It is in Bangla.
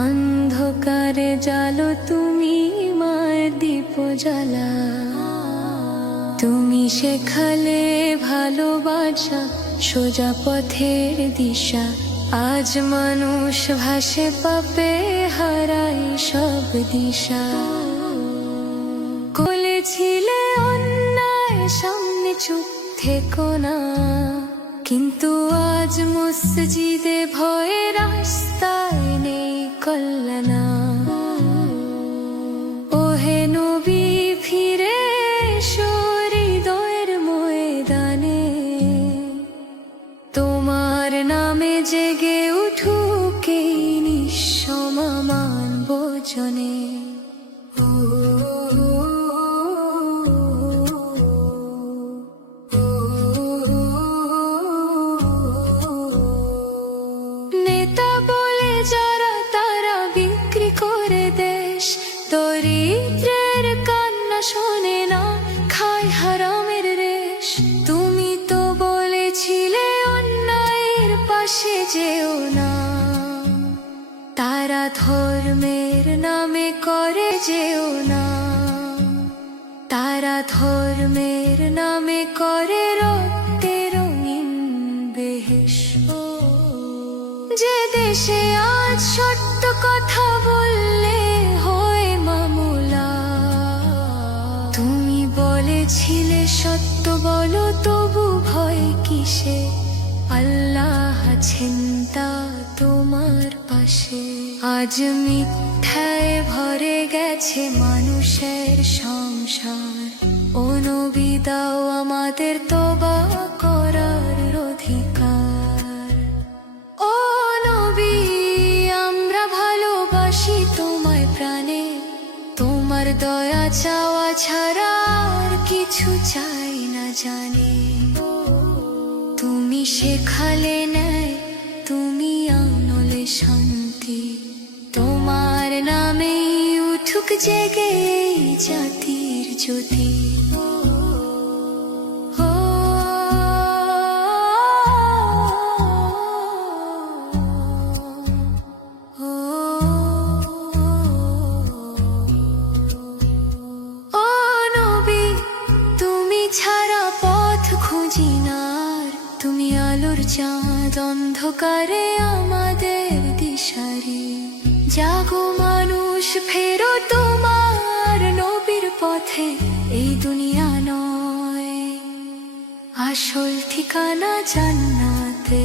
অন্ধকারে জালো তুমি মায়ের দীপ জ্বালা, তুমি শেখালে ভালোবাসা সোজা পথের দিশা। আজ মানুষ ভাসে পাপে হারাই সব দিশা। কোলে ছিলে অন্যায় সামনে চুপ থেকো না, কিন্তু আজ মসজিদে ভয়ে রাস্তায় নেই কল্যাণা। ওহে নবী ফিরে এসো হৃদয়ের ময়দানে, তোমার নামে জেগে উঠুক এই নিঃসমা মানব জনে। নেতা বলে যারা তারা বিক্রি করে দেশ, দরিদ্রের কান্না শোনে না, খায় হারামের রেশ। তুমি তো বলেছিলে অন্যায়ের পাশে যেও না, তারা ধর্মের নামে করে যেও না, তারা ধর্মের নামে করে রক্তে রঙিন বেহেশত। যে দেশে আজ সত্য কথা বললে হয় মামলা, তুমি বলেছিলে সত্য বলো তবু ভয় কিসে, আল্লাহ আছেন তা তোমার পাশে। আজ মিথ্যায় ভরে গেছে মানুষের সংসার, ও নবী দাও আমাদের তওবা করার অধিকার। ও নবী আমরা ভালোবাসি তোমায় প্রাণে, তোমার দয়া চাওয়া ছাড়া আর কিছু চাই না জানে। তুমি শেখালে ন্যায়, তুমি আনলে শান্তি, তোমার নামেই উঠুক জেগে এই জাতির জ্যোতি। ও নবী তুমি ছাড়া পথ খুঁজি না, তুমি আলোর চাঁদ অন্ধকারে আমাদের দিশারি। জাগো মানুষ ফেরো তোমার নবীর পথে, এই দুনিয়া নয় আসল ঠিকানা জান্নাতে।